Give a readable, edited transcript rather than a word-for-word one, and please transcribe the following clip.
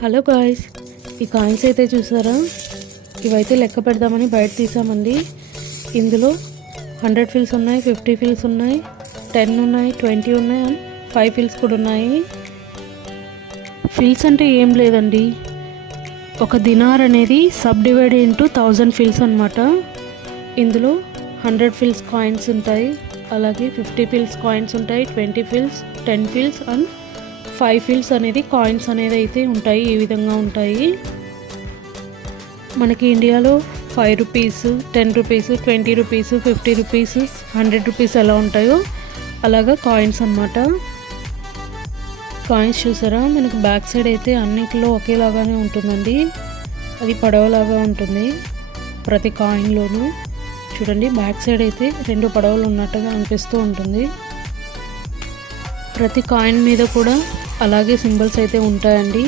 Hello guys, ఈ coins అయితే చూసారా? ఇవైతే లెక్క పెడదామని బయట తీసామండి. ఇందులో 100 ఫిల్స్ ఉన్నాయి, 50 ఫిల్స్ ఉన్నాయి, 10 ఉన్నాయి, 20 ఉన్నాయి అండ్ 5 ఫిల్స్ కూడా ఉన్నాయి. ఫిల్స్ అంటే ఏం లేదండి, ఒక దినార్ అనేది సబ్ డివైడ్ ఇంటూ 1000 ఫిల్స్ అనమాట. ఇందులో 100 ఫిల్స్ కాయిన్స్ ఉంటాయి, అలాగే 50 ఫిల్స్ కాయిన్స్ ఉంటాయి, 20 ఫిల్స్, 10 ఫిల్స్ అండ్ 5 ఫిల్స్ అనేది కాయిన్స్ అనేది అయితే ఉంటాయి. ఈ విధంగా ఉంటాయి. మనకి ఇండియాలో 5 rupees, 10 rupees, 20 rupees, 50 rupees, 100 rupees ఎలా ఉంటాయో అలాగా కాయిన్స్ అన్నమాట. కాయిన్స్ చూసారా? మనకి బ్యాక్ సైడ్ అయితే అన్నిటిలో ఒకేలాగానే ఉంటుందండి. అది పడవలాగా ఉంటుంది ప్రతి కాయిన్లోనూ. చూడండి, బ్యాక్ సైడ్ అయితే 2 పడవలు ఉన్నట్టుగా అనిపిస్తూ ఉంటుంది. ప్రతి కాయిన్ మీద కూడా అలాగే సింబల్స్ అయితే ఉంటాయండి.